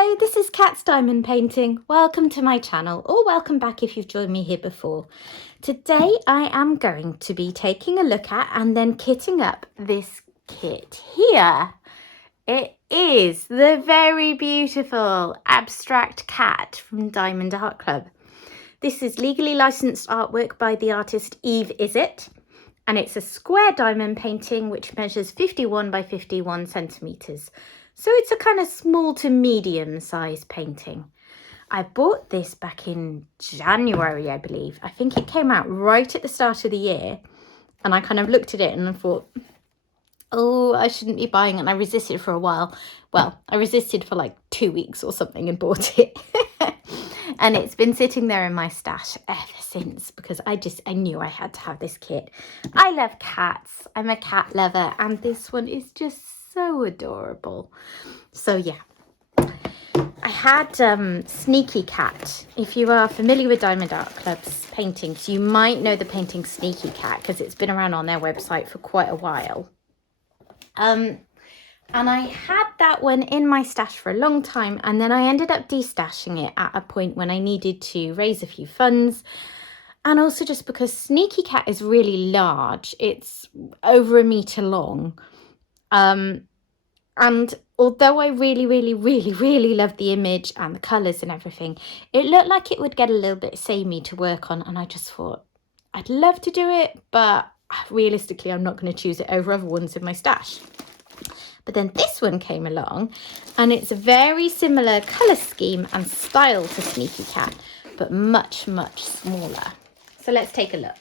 Hello, this is Cat's Diamond Painting. Welcome to my channel, or welcome back if you've joined me here before. Today I am going to be taking a look at and then kitting up this kit here. It is the very beautiful abstract cat from Diamond Art Club. This is legally licensed artwork by the artist Eve Izzett, and it's a square diamond painting which measures 51 by 51 centimetres. So it's a kind of small to medium size painting. I bought this back in January, I believe. I think it came out right at the start of the year. And I kind of looked at it and I thought, oh, I shouldn't be buying it. And I resisted for a while. Well, I resisted for like 2 weeks or something and bought it. And it's been sitting there in my stash ever since because I knew I had to have this kit. I love cats. I'm a cat lover. And this one is just so adorable. So yeah, I had Sneaky Cat. If you are familiar with Diamond Art Club's paintings, you might know the painting Sneaky Cat because it's been around on their website for quite a while. And I had that one in my stash for a long time, and then I ended up destashing it at a point when I needed to raise a few funds. And also just because Sneaky Cat is really large, it's over 1 meter long. And although I really love the image and the colours and everything, it looked like it would get a little bit samey to work on. And I just thought, I'd love to do it, but realistically, I'm not going to choose it over other ones in my stash. But then this one came along, and it's a very similar colour scheme and style to Sneaky Cat, but much smaller. So let's take a look.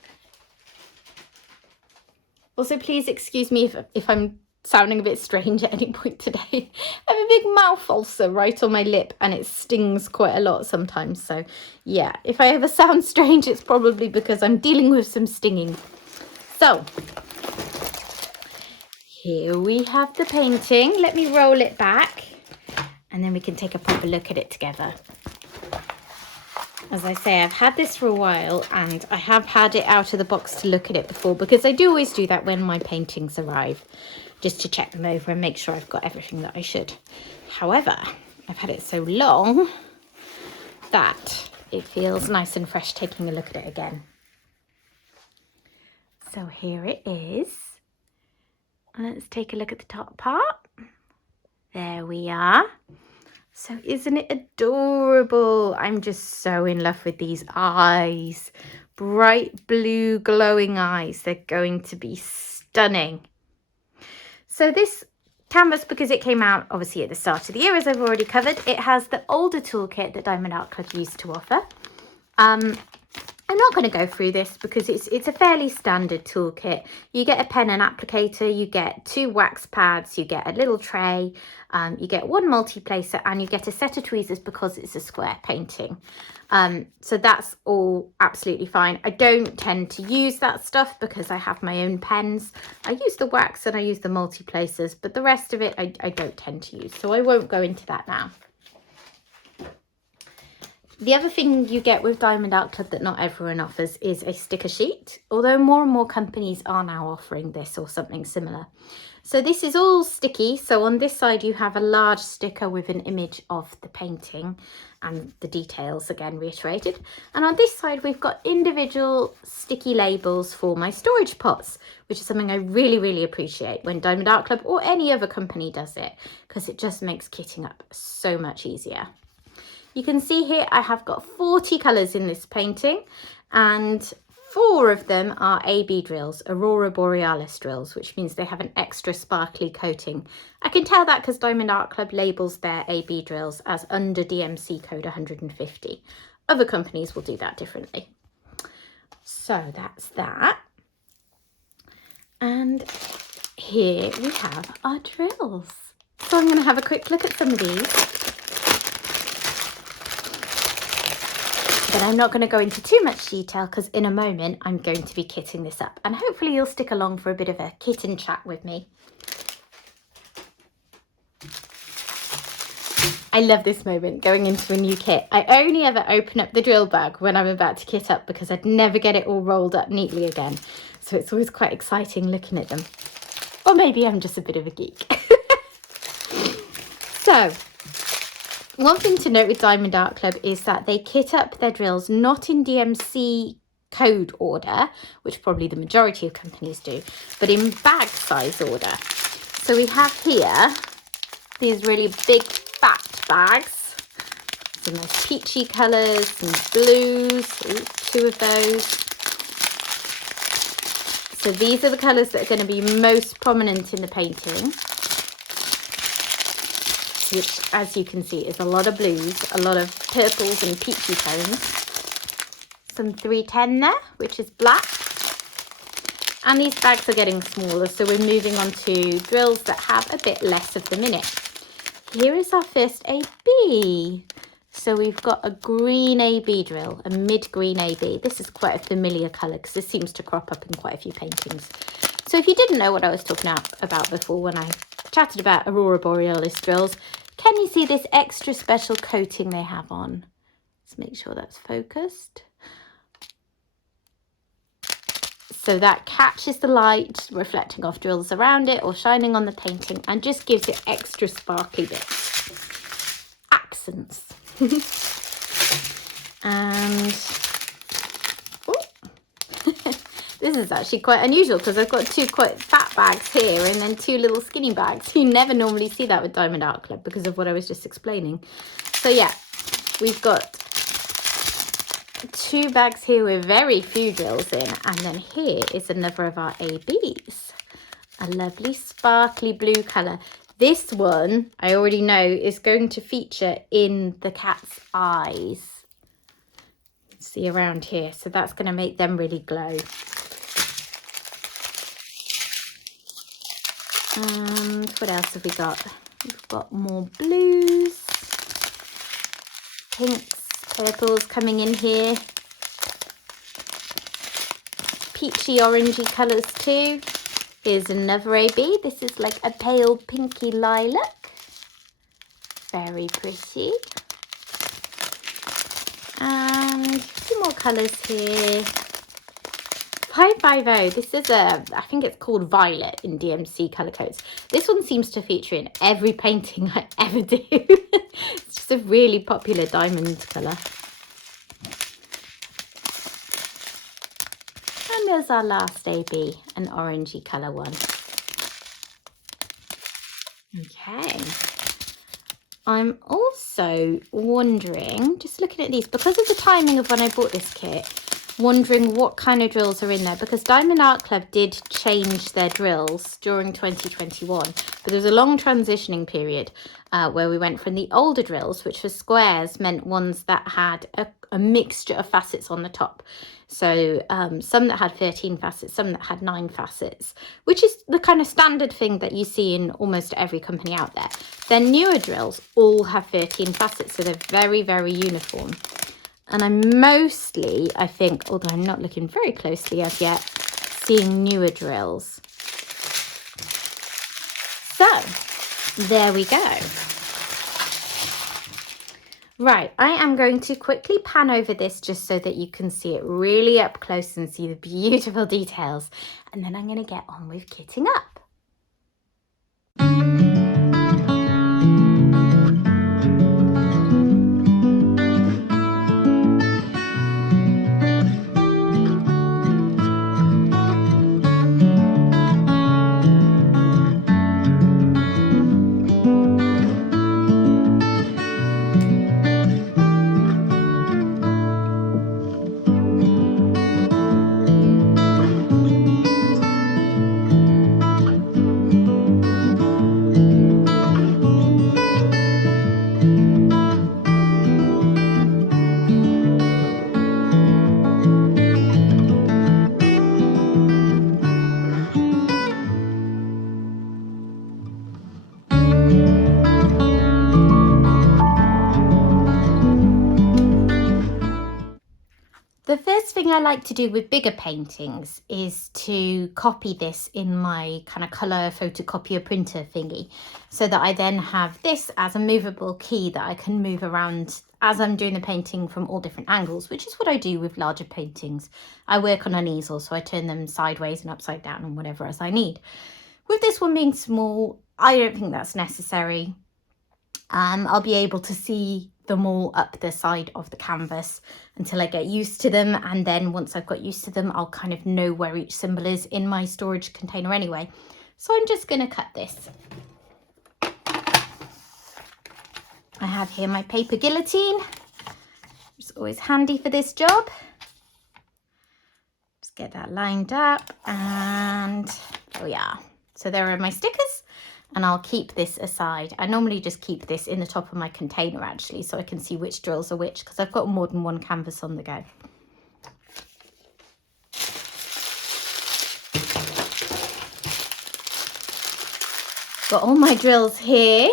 Also, please excuse me if I'm sounding a bit strange at any point today. I have a big mouth ulcer right on my lip and it stings quite a lot sometimes. So yeah, if I ever sound strange, it's probably because I'm dealing with some stinging. So here we have the painting. Let me roll it back and then we can take a proper look at it together. As I say, I've had this for a while and I have had it out of the box to look at it before because I do always do that when my paintings arrive, just to check them over and make sure I've got everything that I should. However, I've had it so long that it feels nice and fresh taking a look at it again. So here it is. Let's take a look at the top part. There we are. So isn't it adorable? I'm just so in love with these eyes. Bright blue glowing eyes. They're going to be stunning. So this canvas, because it came out obviously at the start of the year, as I've already covered, it has the older toolkit that Diamond Art Club used to offer. I'm not going to go through this because it's a fairly standard toolkit. You get a pen and applicator, you get 2 wax pads, you get a little tray, you get 1 multi-placer, and you get a set of tweezers because it's a square painting. So that's all absolutely fine. I don't tend to use that stuff because I have my own pens. I use the wax and I use the multi-placers, but the rest of it I don't tend to use. So I won't go into that now. The other thing you get with Diamond Art Club that not everyone offers is a sticker sheet, although more and more companies are now offering this or something similar. So this is all sticky. So on this side you have a large sticker with an image of the painting and the details again reiterated. And on this side we've got individual sticky labels for my storage pots, which is something I really appreciate when Diamond Art Club or any other company does it, because it just makes kitting up so much easier. You can see here I have got 40 colours in this painting, and 4 of them are AB drills, Aurora Borealis drills, which means they have an extra sparkly coating. I can tell that because Diamond Art Club labels their AB drills as under DMC code 150. Other companies will do that differently. So that's that. And here we have our drills. So I'm going to have a quick look at some of these. But I'm not going to go into too much detail because in a moment I'm going to be kitting this up, and hopefully you'll stick along for a bit of a kitten chat with me. I love this moment going into a new kit. I only ever open up the drill bag when I'm about to kit up because I'd never get it all rolled up neatly again. So it's always quite exciting looking at them. Or maybe I'm just a bit of a geek. So One thing to note with Diamond Art Club is that they kit up their drills not in DMC code order, which probably the majority of companies do, but in bag size order. So we have here these really big fat bags, some nice peachy colours, some blues, two of those. So these are the colours that are going to be most prominent in the painting, which, as you can see, is a lot of blues, a lot of purples and peachy tones. Some 310 there, which is black. And these bags are getting smaller, so we're moving on to drills that have a bit less of them in it. Here is our first AB. So we've got a green AB drill, a mid-green AB. This is quite a familiar colour because this seems to crop up in quite a few paintings. So if you didn't know what I was talking about before when I chatted about Aurora Borealis drills, can you see this extra special coating they have on? Let's make sure that's focused. So that catches the light, reflecting off drills around it or shining on the painting, and just gives it extra sparkly bits. Accents. And this is actually quite unusual because I've got two quite fat bags here and then two little skinny bags. You never normally see that with Diamond Art Club because of what I was just explaining. So yeah, we've got two bags here with very few drills in, and then here is another of our ABs, a lovely sparkly blue colour. This one I already know is going to feature in the cat's eyes. See around here, so that's going to make them really glow. And what else have we got? We've got more blues, pinks, purples coming in here, peachy orangey colours too. Here's another AB. This is like a pale pinky lilac, very pretty. And a few more colours here. 550, this is I think it's called Violet in DMC colour codes. This one seems to feature in every painting I ever do. It's just a really popular diamond colour. And there's our last AB, an orangey colour one. Okay. I'm also wondering, just looking at these, because of the timing of when I bought this kit, wondering what kind of drills are in there, because Diamond Art Club did change their drills during 2021, but there was a long transitioning period where we went from the older drills, which for squares meant ones that had a mixture of facets on the top. So some that had 13 facets, some that had 9 facets, which is the kind of standard thing that you see in almost every company out there. Then newer drills all have 13 facets, so they're very, very uniform. And I'm mostly, I think, although I'm not looking very closely as yet, seeing newer drills. So, there we go. Right, I am going to quickly pan over this just so that you can see it really up close and see the beautiful details. And then I'm going to get on with kitting up. The first thing I like to do with bigger paintings is to copy this in my kind of colour photocopier printer thingy, so that I then have this as a movable key that I can move around as I'm doing the painting from all different angles, which is what I do with larger paintings. I work on an easel, so I turn them sideways and upside down and whatever else I need. With this one being small, I don't think that's necessary. I'll be able to see them all up the side of the canvas until I get used to them, and then once I've got used to them, I'll kind of know where each symbol is in my storage container anyway. So I'm just going to cut this. I have here my paper guillotine. It's always handy for this job. Just get that lined up, and oh yeah. So there are my stickers, and I'll keep this aside. I normally just keep this in the top of my container actually, so I can see which drills are which, because I've got more than one canvas on the go. Got all my drills here.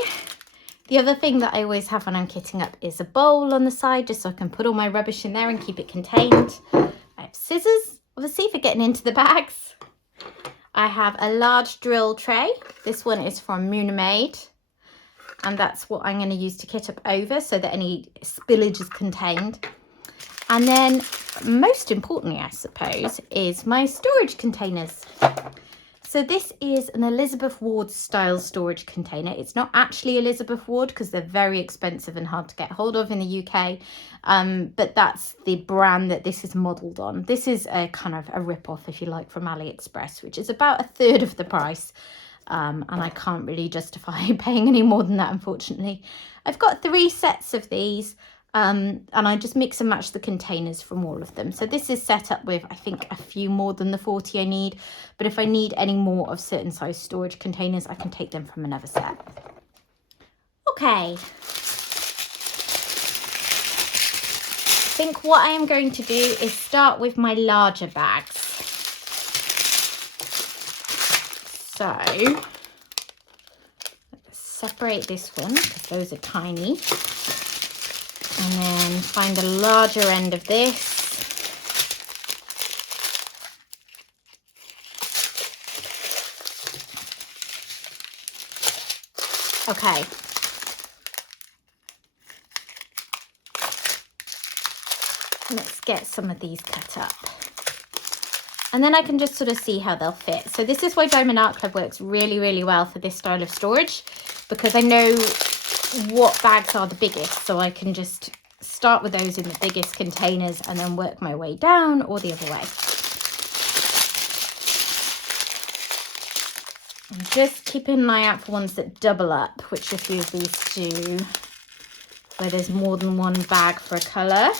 The other thing that I always have when I'm kitting up is a bowl on the side, just so I can put all my rubbish in there and keep it contained. I have scissors, obviously, for getting into the bags. I have a large drill tray. This one is from Munimade, and that's what I'm going to use to kit up over so that any spillage is contained. And then, most importantly, I suppose, is my storage containers. So this is an Elizabeth Ward style storage container. It's not actually Elizabeth Ward because they're very expensive and hard to get hold of in the UK. But that's the brand that this is modelled on. This is a kind of a rip-off, if you like, from AliExpress, which is about a third of the price. And I can't really justify paying any more than that, unfortunately. I've got 3 sets of these. And I just mix and match the containers from all of them. So this is set up with, I think, a few more than the 40 I need. But if I need any more of certain size storage containers, I can take them from another set. Okay. I think what I am going to do is start with my larger bags. So, let's separate this one because those are tiny. And then find the larger end of this. Okay. Let's get some of these cut up. And then I can just sort of see how they'll fit. So this is why Diamond Art Club works really, really well for this style of storage, because I know what bags are the biggest, so I can just start with those in the biggest containers and then work my way down, or the other way. And just keep an eye out for ones that double up, which a few of these do, where there's more than one bag for a colour.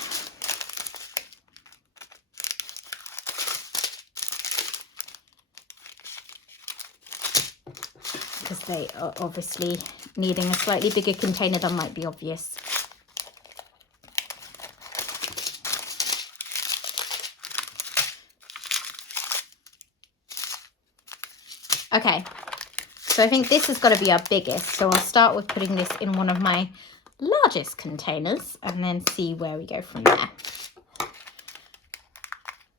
Because they are obviously needing a slightly bigger container than might be obvious. Okay, so I think this has got to be our biggest, so I'll start with putting this in one of my largest containers and then see where we go from there.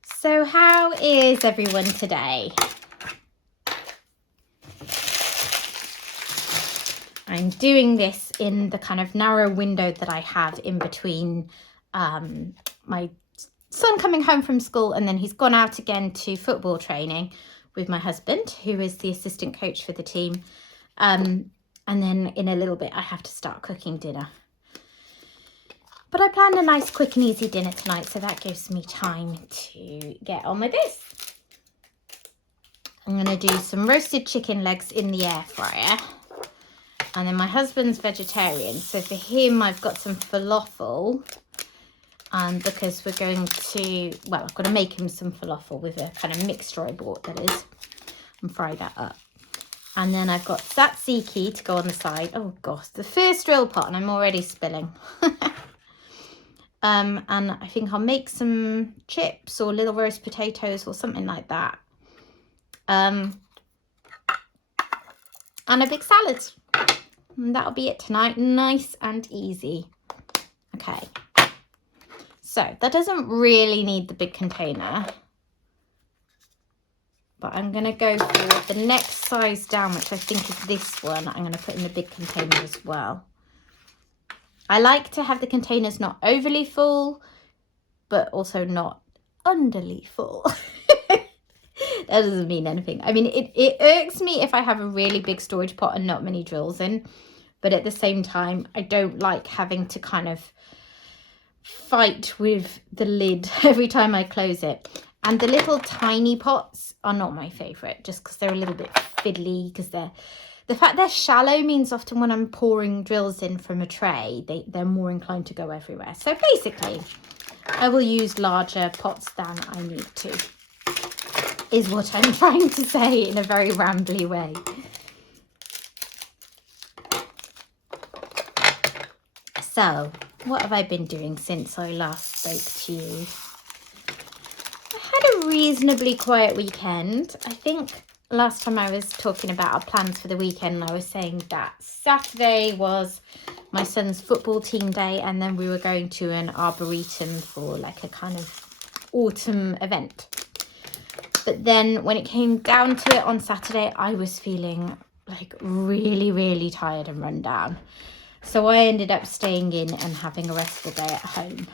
So how is everyone today? I'm doing this in the kind of narrow window that I have in between my son coming home from school, and then he's gone out again to football training with my husband, who is the assistant coach for the team. And then in a little bit, I have to start cooking dinner. But I planned a nice quick and easy dinner tonight, so that gives me time to get on with this. I'm going to do some roasted chicken legs in the air fryer. And then my husband's vegetarian, so for him I've got some falafel, because we're going to, well, I've got to make him some falafel with a kind of mixture I bought, that is, and fry that up. And then I've got tzatziki to go on the side. Oh gosh, the first drill pot and I'm already spilling. And I think I'll make some chips or little roast potatoes or something like that. And a big salad. And that'll be it tonight, nice and easy. Okay, so that doesn't really need the big container, but I'm going to go for the next size down, which I think is this one. I'm going to put in the big container as well. I like to have the containers not overly full, but also not underly full. That doesn't mean anything. I mean, it irks me if I have a really big storage pot and not many drills in, but at the same time, I don't like having to kind of fight with the lid every time I close it. And the little tiny pots are not my favourite, just because they're a little bit fiddly, because the fact they're shallow means often when I'm pouring drills in from a tray, they're more inclined to go everywhere. So basically, I will use larger pots than I need to, is what I'm trying to say in a very rambly way. So, what have I been doing since I last spoke to you? I had a reasonably quiet weekend. I think last time I was talking about our plans for the weekend, I was saying that Saturday was my son's football team day, and then we were going to an arboretum for like a kind of autumn event. But then when it came down to it on Saturday, I was feeling like really, really tired and run down. So I ended up staying in and having a restful day at home,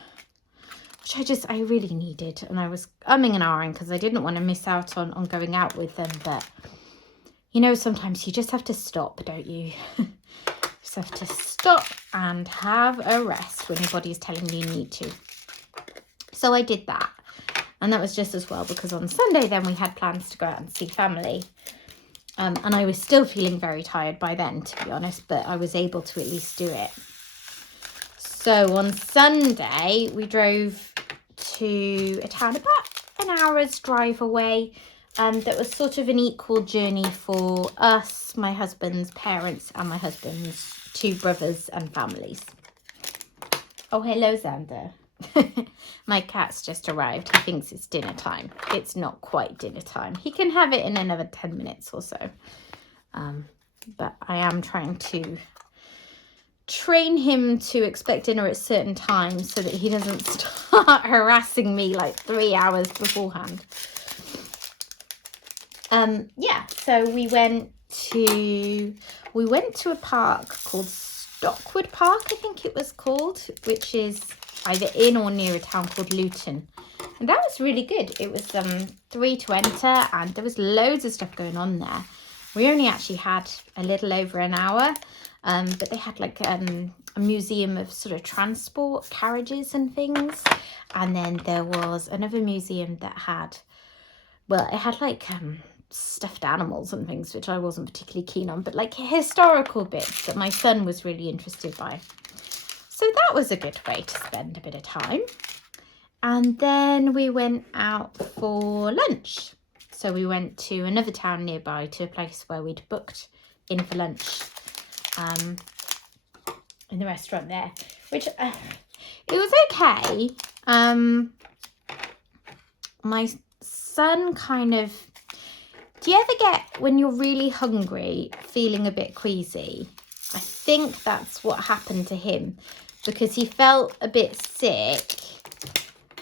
which I really needed. And I was umming and ahhing because I didn't want to miss out on going out with them. But, you know, sometimes you just have to stop, don't you? Just have to stop and have a rest when your body's telling you need to. So I did that. And that was just as well, because on Sunday then we had plans to go out and see family. And I was still feeling very tired by then, to be honest, but I was able to at least do it. So on Sunday, we drove to a town about an hour's drive away. That was sort of an equal journey for us, my husband's parents, and my husband's two brothers and families. Oh, hello, Xander. My cat's just arrived. He thinks it's dinner time. It's not quite dinner time. He can have it in another 10 minutes or so. But I am trying to train him to expect dinner at certain times so that he doesn't start harassing me like 3 hours beforehand. Yeah, so we went to a park called Stockwood Park, I think it was called, which is either in or near a town called Luton. And that was really good. It was free to enter, and there was loads of stuff going on there. We only actually had a little over an hour, but they had like a museum of sort of transport carriages and things. And then there was another museum that had, well, it had like stuffed animals and things, which I wasn't particularly keen on, but like historical bits that my son was really interested by. So that was a good way to spend a bit of time. And then we went out for lunch. So we went to another town nearby, to a place where we'd booked in for lunch in the restaurant there, which it was okay. My son kind of, do you ever get, when you're really hungry, feeling a bit queasy? I think that's what happened to him, because he felt a bit sick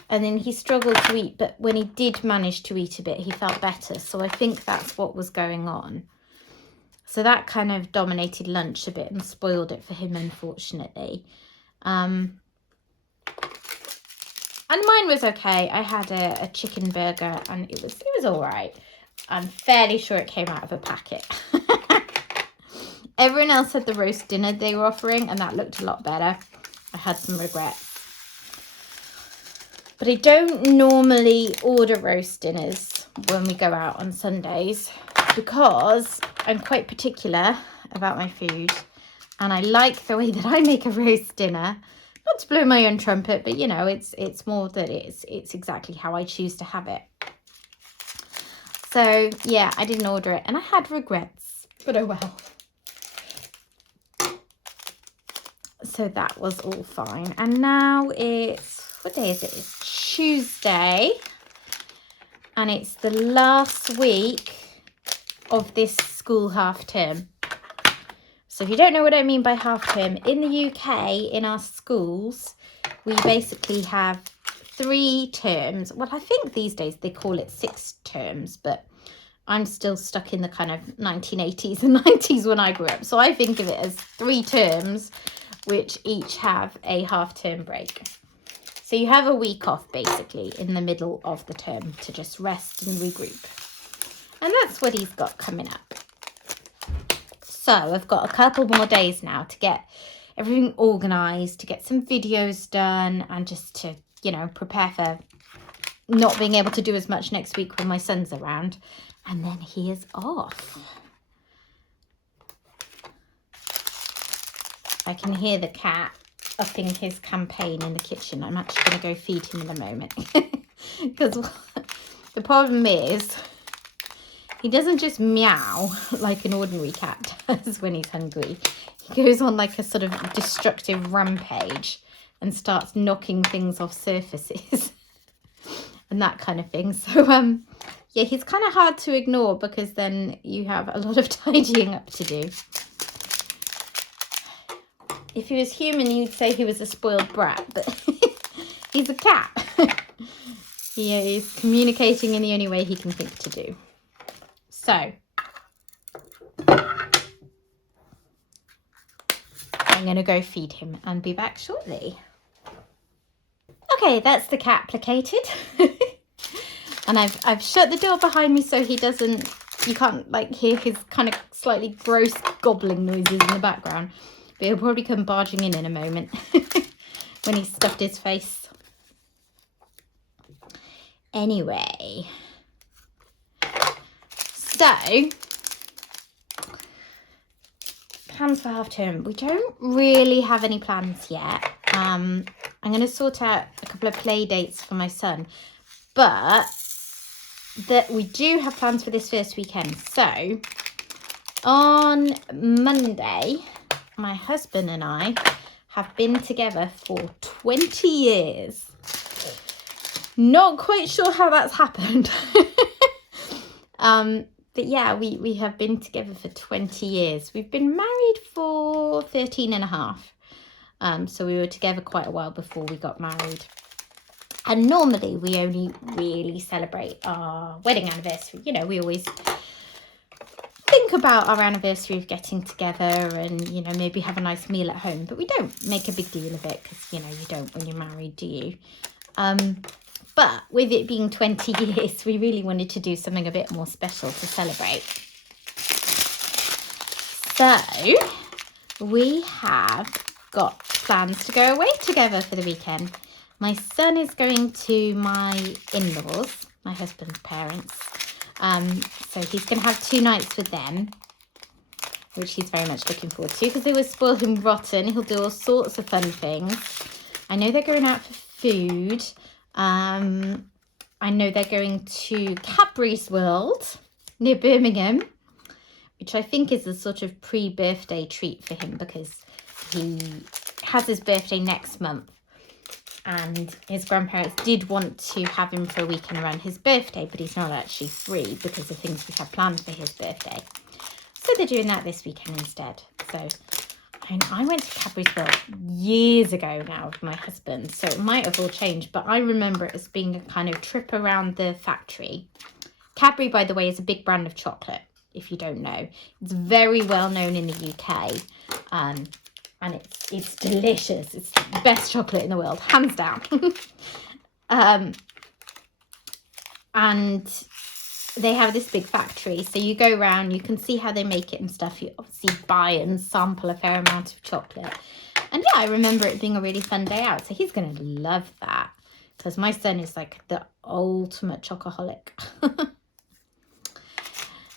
and then he struggled to eat, but when he did manage to eat a bit, he felt better. So I think that's what was going on. So that kind of dominated lunch a bit and spoiled it for him, unfortunately. And mine was okay. I had a chicken burger and it was all right. I'm fairly sure it came out of a packet. Everyone else had the roast dinner they were offering, and that looked a lot better. I had some regrets. But I don't normally order roast dinners when we go out on Sundays, because I'm quite particular about my food, and I like the way that I make a roast dinner. Not to blow my own trumpet, but you know, it's more that it's exactly how I choose to have it. So yeah, I didn't order it and I had regrets, but oh well. So that was all fine. And now it's, what day is it? It's Tuesday. And it's the last week of this school half term. So if you don't know what I mean by half term, in the UK, in our schools, we basically have 3 terms. Well, I think these days they call it 6 terms, but I'm still stuck in the kind of 1980s and 90s when I grew up. So I think of it as 3 terms, which each have a half-term break. So you have a week off, basically, in the middle of the term to just rest and regroup. And that's what he's got coming up. So I've got a couple more days now to get everything organised, to get some videos done, and just to, you know, prepare for not being able to do as much next week when my son's around. And then he is off. I can hear the cat upping his campaign in the kitchen. I'm actually going to go feed him in a moment. Because the problem is, he doesn't just meow like an ordinary cat does when he's hungry. He goes on like a sort of destructive rampage and starts knocking things off surfaces and that kind of thing. So, yeah, he's kind of hard to ignore because then you have a lot of tidying up to do. If he was human, you'd say he was a spoiled brat, but he's a cat. He is communicating in the only way he can think to do. So, I'm going to go feed him and be back shortly. Okay, that's the cat placated. And I've shut the door behind me so he doesn't, you can't like hear his kind of slightly gross gobbling noises in the background. But he'll probably come barging in a moment when he's stuffed his face. Anyway, so plans for half term. We don't really have any plans yet. I'm going to sort out a couple of play dates for my son, but that we do have plans for this first weekend. So on Monday, my husband and I have been together for 20 years. Not quite sure how that's happened. But yeah, we have been together for 20 years. We've been married for 13 and a half. So we were together quite a while before we got married. And normally we only really celebrate our wedding anniversary. You know, we always think about our anniversary of getting together and, you know, maybe have a nice meal at home. But we don't make a big deal of it because, you know, you don't when you're married, do you? But with it being 20 years, we really wanted to do something a bit more special to celebrate. So we have got plans to go away together for the weekend. My son is going to my in-laws, my husband's parents. So he's going to have 2 nights with them, which he's very much looking forward to because they will spoil him rotten. He'll do all sorts of fun things. I know they're going out for food. I know they're going to Cadbury's World near Birmingham, which I think is a sort of pre-birthday treat for him because he has his birthday next month. And his grandparents did want to have him for a weekend around his birthday, but he's not actually free because of things we had planned for his birthday. So they're doing that this weekend instead. So I went to Cadbury's World years ago now with my husband, so it might have all changed, but I remember it as being a kind of trip around the factory. Cadbury, by the way, is a big brand of chocolate, if you don't know. It's very well known in the UK. And it's delicious. It's the best chocolate in the world, hands down. And they have this big factory. So you go around, you can see how they make it and stuff. You obviously buy and sample a fair amount of chocolate. And yeah, I remember it being a really fun day out. So he's going to love that. Because my son is like the ultimate chocoholic.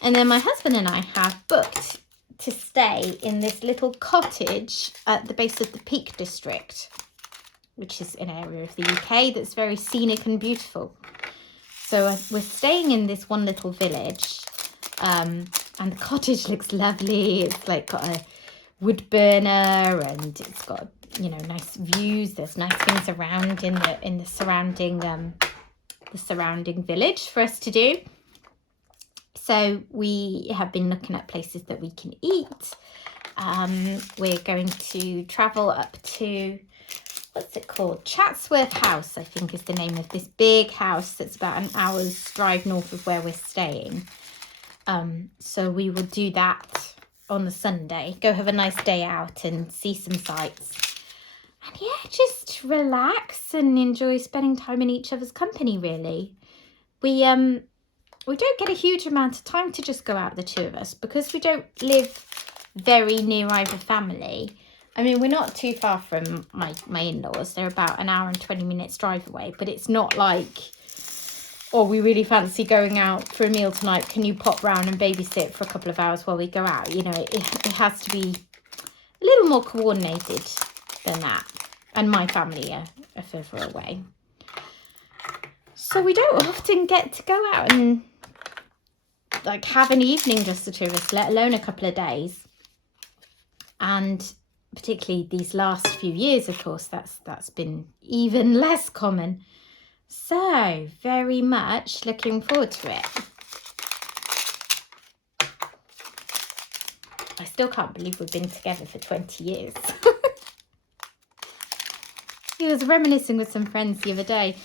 And then my husband and I have booked to stay in this little cottage at the base of the Peak District, which is an area of the UK that's very scenic and beautiful. So we're staying in this one little village, and the cottage looks lovely. It's like got a wood burner and it's got, you know, nice views. There's nice things around in the surrounding village for us to do. So we have been looking at places that we can eat. We're going to travel up to, what's it called? Chatsworth House, I think is the name of this big house that's about an hour's drive north of where we're staying. So we will do that on the Sunday. Go have a nice day out and see some sights. And yeah, just relax and enjoy spending time in each other's company, really. We don't get a huge amount of time to just go out, the two of us, because we don't live very near either family. I mean, we're not too far from my in-laws. They're about an hour and 20 minutes drive away, but it's not like, oh, we really fancy going out for a meal tonight. Can you pop round and babysit for a couple of hours while we go out? You know, it has to be a little more coordinated than that. And my family are further away. So we don't often get to go out and like have an evening just the two of us, let alone a couple of days. And particularly these last few years, of course, that's been even less common. So very much looking forward to it. I still can't believe we've been together for 20 years. I was reminiscing with some friends the other day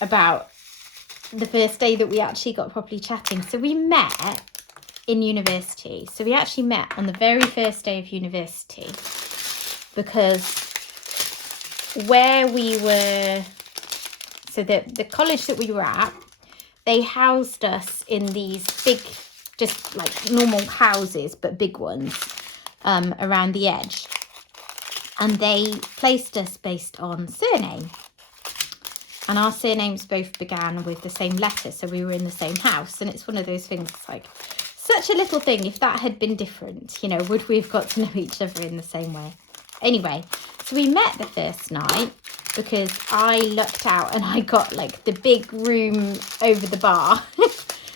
about the first day that we actually got properly chatting. So we met in university. So we actually met on the very first day of university, because where we were, so the college that we were at, they housed us in these big, just like normal houses, but big ones around the edge. And they placed us based on surname. And our surnames both began with the same letter, so we were in the same house. And it's one of those things, it's like such a little thing. If that had been different, you know, would we have got to know each other in the same way? Anyway, so we met the first night because I lucked out and I got like the big room over the bar.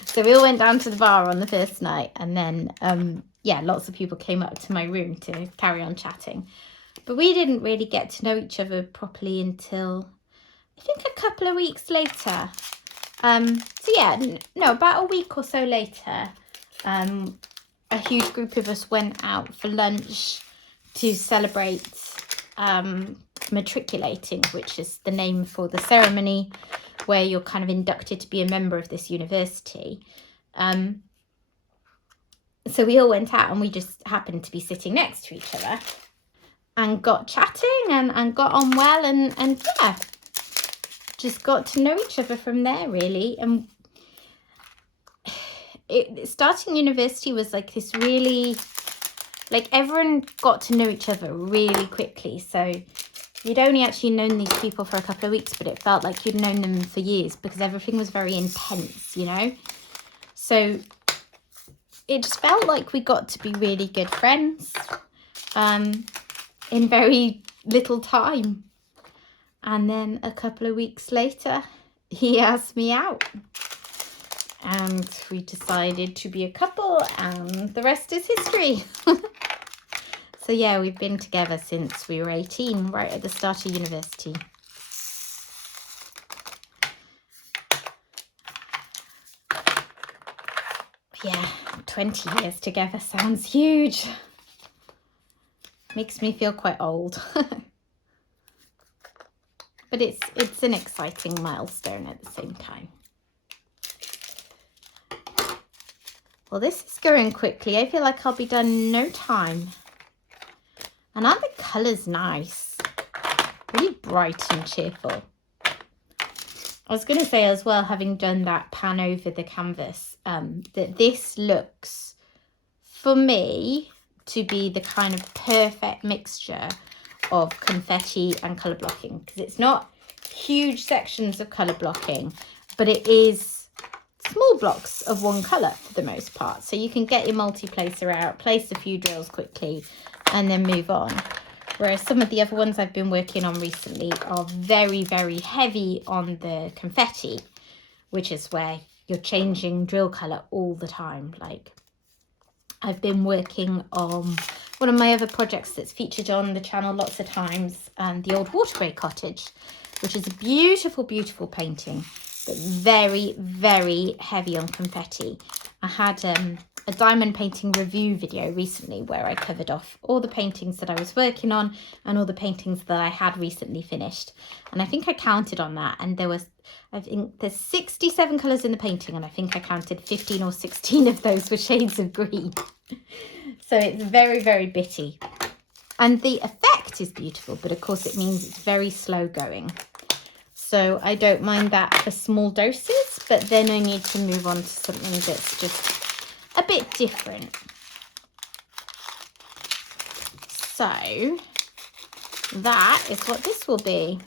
So we all went down to the bar on the first night, and then, yeah, lots of people came up to my room to carry on chatting. But we didn't really get to know each other properly until, I think, a couple of weeks later. So yeah, no, about a week or so later, a huge group of us went out for lunch to celebrate matriculating, which is the name for the ceremony where you're kind of inducted to be a member of this university. So we all went out and we just happened to be sitting next to each other and got chatting and got on well, and yeah, just got to know each other from there, really. And starting university was like this really, like, everyone got to know each other really quickly. So you'd only actually known these people for a couple of weeks, but it felt like you'd known them for years because everything was very intense, you know. So it just felt like we got to be really good friends in very little time. And then a couple of weeks later, he asked me out. And we decided to be a couple, and the rest is history. So yeah, we've been together since we were 18, right at the start of university. Yeah, 20 years together sounds huge. Makes me feel quite old. But it's an exciting milestone at the same time. Well, this is going quickly. I feel like I'll be done in no time. And aren't the colours nice? Really bright and cheerful. I was going to say as well, having done that pan over the canvas, that this looks, for me, to be the kind of perfect mixture of confetti and colour blocking. Because it's not huge sections of colour blocking, but it is small blocks of one colour for the most part. So you can get your multi-placer out, place a few drills quickly, and then move on. Whereas some of the other ones I've been working on recently are very, very heavy on the confetti, which is where you're changing drill colour all the time. Like, I've been working on one of my other projects that's featured on the channel lots of times, the old Waterway Cottage, which is a beautiful, beautiful painting, but very, very heavy on confetti. I had a diamond painting review video recently where I covered off all the paintings that I was working on and all the paintings that I had recently finished. And I think I counted on that, and I think there's 67 colours in the painting, and I think I counted 15 or 16 of those were shades of green. So it's very, very bitty. And the effect is beautiful, but of course it means it's very slow going. So I don't mind that for small doses, but then I need to move on to something that's just a bit different. So that is what this will be.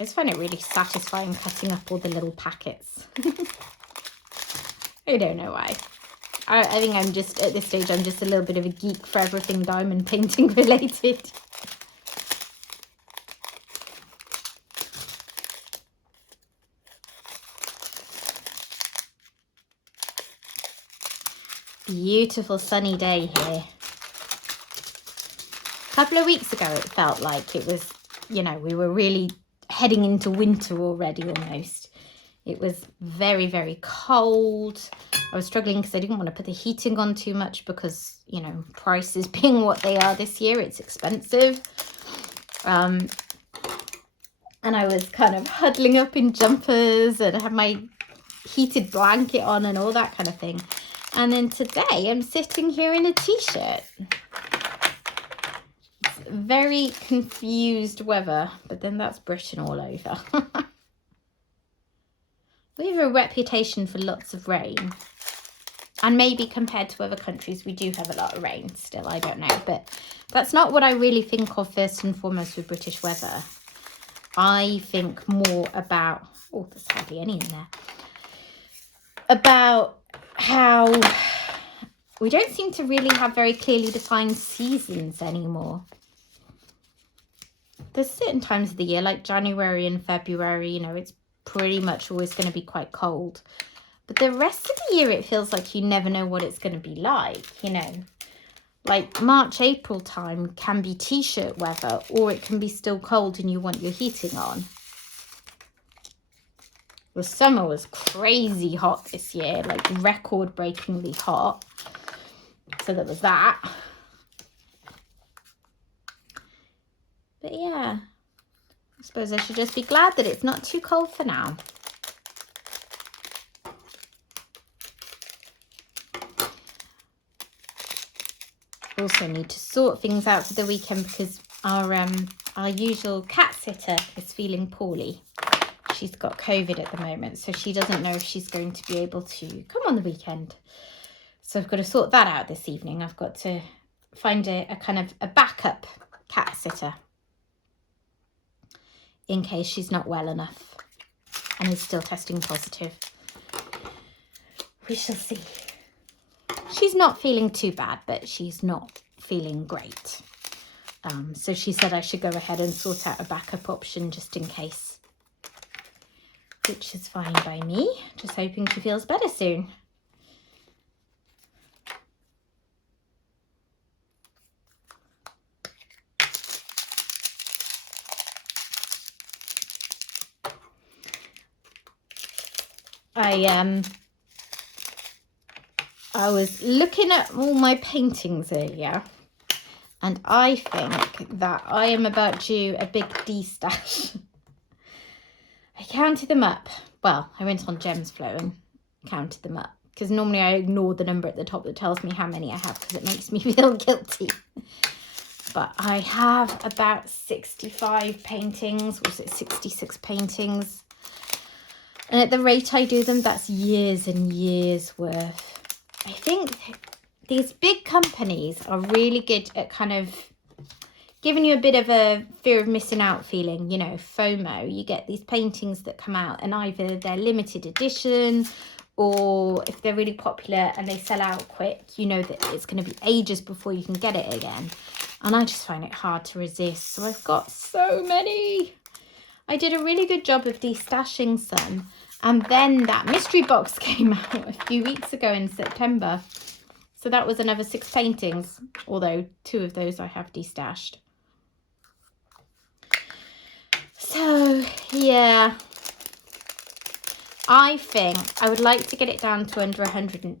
I just find it really satisfying cutting up all the little packets. I don't know why. I think I'm just, at this stage, I'm just a little bit of a geek for everything diamond painting related. Beautiful sunny day here. A couple of weeks ago, it felt like it was, you know, we were really heading into winter already almost. It was very, very cold. I was struggling because I didn't want to put the heating on too much because, you know, prices being what they are this year, it's expensive. And I was kind of huddling up in jumpers and I had my heated blanket on and all that kind of thing. And then today I'm sitting here in a t-shirt. It's very confused weather, but then that's Britain all over. We have a reputation for lots of rain. And maybe compared to other countries, we do have a lot of rain still, I don't know. But that's not what I really think of first and foremost with British weather. I think more about, oh, there's hardly any in there, about how we don't seem to really have very clearly defined seasons anymore. There's certain times of the year, like January and February, you know, it's pretty much always going to be quite cold. But the rest of the year, it feels like you never know what it's going to be like, you know. Like March, April time can be t-shirt weather, or it can be still cold and you want your heating on. The summer was crazy hot this year, like record-breakingly hot. So there was that. But yeah, I suppose I should just be glad that it's not too cold for now. Also need to sort things out for the weekend because our usual cat sitter is feeling poorly. She's got COVID at the moment, so she doesn't know if she's going to be able to come on the weekend. So I've got to sort that out this evening. I've got to find a kind of a backup cat sitter in case she's not well enough and is still testing positive. We shall see. She's not feeling too bad, but she's not feeling great. So she said I should go ahead and sort out a backup option just in case, which is fine by me. Just hoping she feels better soon. I was looking at all my paintings earlier, and I think that I am about due a big de-stash. I counted them up. Well, I went on Gems Flow and counted them up, because normally I ignore the number at the top that tells me how many I have because it makes me feel guilty. But I have about 65 paintings, or is it 66 paintings? And at the rate I do them, that's years and years worth. I think these big companies are really good at kind of giving you a bit of a fear of missing out feeling, you know, FOMO. You get these paintings that come out and either they're limited edition, or if they're really popular and they sell out quick, you know that it's going to be ages before you can get it again. And I just find it hard to resist. So I've got so many. I did a really good job of de-stashing some. And then that mystery box came out a few weeks ago in September. So that was another 6 paintings, although 2 of those I have de-stashed. So, yeah. I think I would like to get it down to under 100.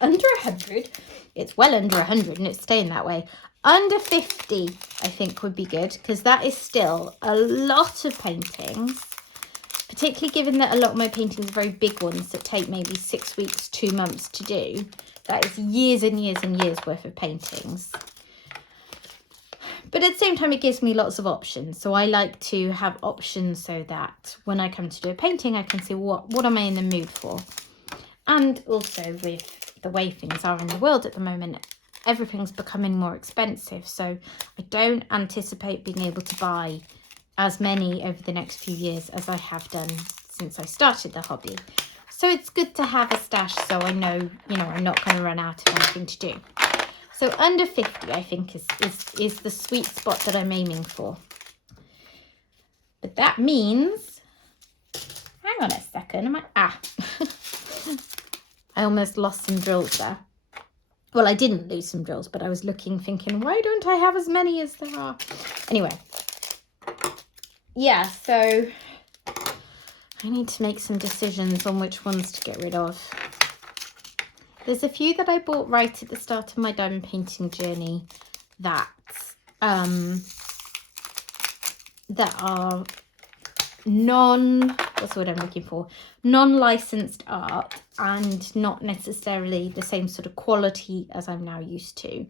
Under 100? It's well under 100 and it's staying that way. Under 50, I think would be good, because that is still a lot of paintings. Particularly given that a lot of my paintings are very big ones that take maybe 6 weeks, 2 months to do. That is years and years and years worth of paintings. But at the same time, it gives me lots of options. So I like to have options so that when I come to do a painting, I can see what am I in the mood for. And also with the way things are in the world at the moment, everything's becoming more expensive. So I don't anticipate being able to buy as many over the next few years as I have done since I started the hobby. So it's good to have a stash so I know, you know, I'm not going to run out of anything to do. So under 50, I think, is the sweet spot that I'm aiming for. But that means, hang on a second, I almost lost some drills there. Well, I didn't lose some drills, but I was looking, thinking, why don't I have as many as there are? Anyway, yeah, so I need to make some decisions on which ones to get rid of. There's a few that I bought right at the start of my diamond painting journey that are non-licensed art and not necessarily the same sort of quality as I'm now used to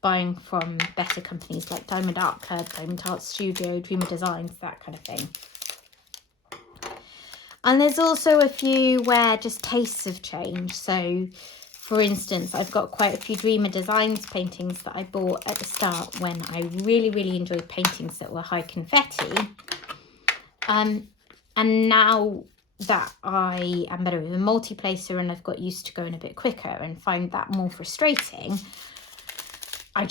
buying from better companies like Diamond Art Club, Diamond Art Studio, Dreamer Designs, that kind of thing. And there's also a few where just tastes have changed. So for instance, I've got quite a few Dreamer Designs paintings that I bought at the start when I really enjoyed paintings that were high confetti. And now that I am better with a multi-placer and I've got used to going a bit quicker and find that more frustrating, I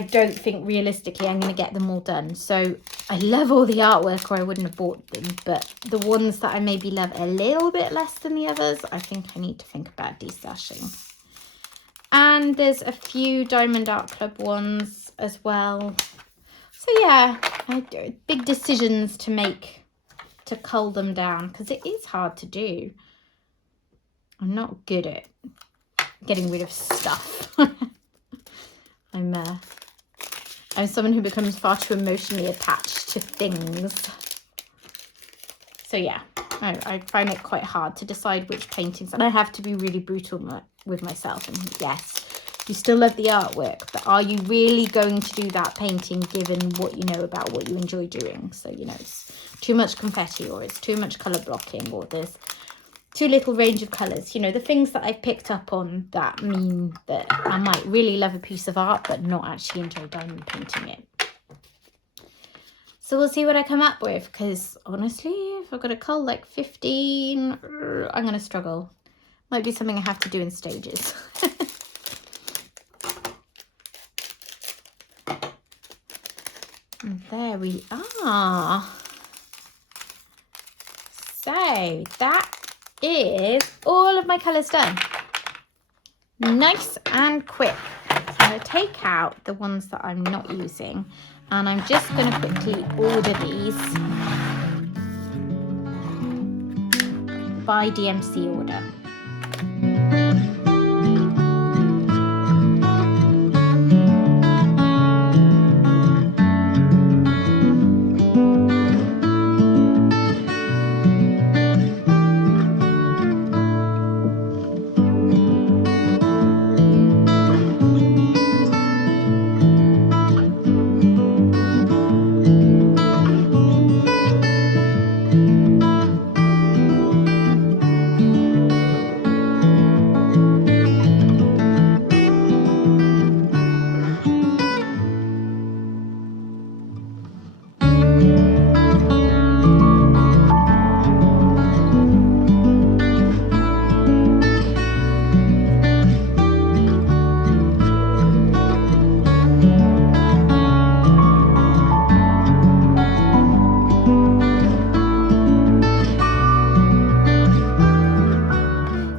don't think realistically I'm going to get them all done. So I love all the artwork or I wouldn't have bought them, but the ones that I maybe love a little bit less than the others, I think I need to think about destashing. And there's a few Diamond Art Club ones as well. So yeah, big decisions to make to cull them down because it is hard to do. I'm not good at getting rid of stuff. I'm someone who becomes far too emotionally attached to things. So yeah, I find it quite hard to decide which paintings, and I have to be really brutal with myself. And yes, you still love the artwork, but are you really going to do that painting given what you know about what you enjoy doing? So, you know, it's too much confetti, or it's too much colour blocking, or there's too little range of colours. You know, the things that I've picked up on that mean that I might really love a piece of art but not actually enjoy diamond painting it. So we'll see what I come up with, because honestly, if I've got to cull like 15, I'm going to struggle. Might be something I have to do in stages. And there we are. So that is all of my colours done. Nice and quick. So I'm going to take out the ones that I'm not using, and I'm just going to quickly order these by DMC order.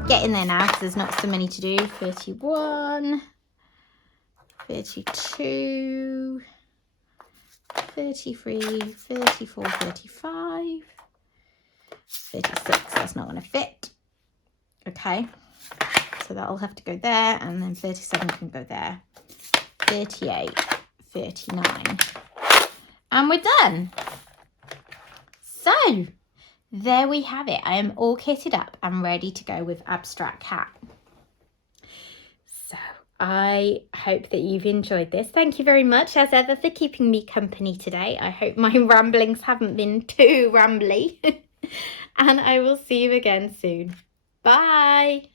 Getting there now because there's not so many to do. 31, 32, 33, 34, 35, 36. That's not going to fit. Okay, so that'll have to go there, and then 37 can go there. 38, 39, and we're done. So there we have it. I am all kitted up and ready to go with Abstract Cat. So I hope that you've enjoyed this. Thank you very much, as ever, for keeping me company today. I hope my ramblings haven't been too rambly. And I will see you again soon. Bye.